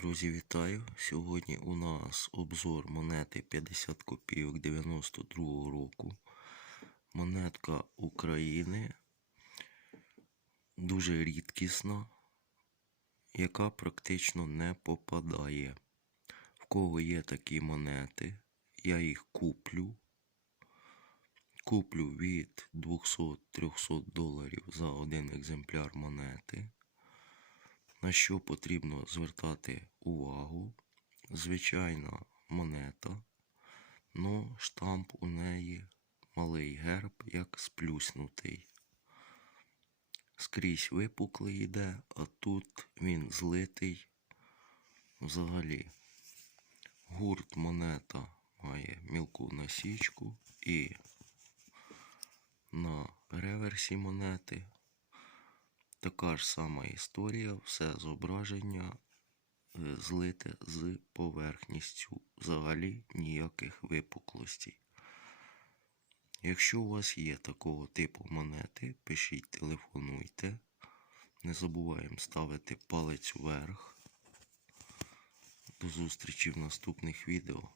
Друзі, вітаю! Сьогодні у нас обзор монети 50 копійок 92-го року. Монетка України дуже рідкісна, яка практично не попадає. В кого є такі монети, я їх куплю. Куплю від 200-300 доларів за один екземпляр монети. На що потрібно звертати увагу? Звичайна монета, но штамп у неї малий герб, як сплюснутий. Скрізь випуклий йде, а тут він злитий взагалі. Гурт монета має мілку насічку і на реверсі монети Така ж сама історія, все зображення е, злите з поверхністю, взагалі ніяких випуклостей. Якщо у вас є такого типу монети, пишіть, телефонуйте. Не забуваємо ставити палець вверх. До зустрічі в наступних відео.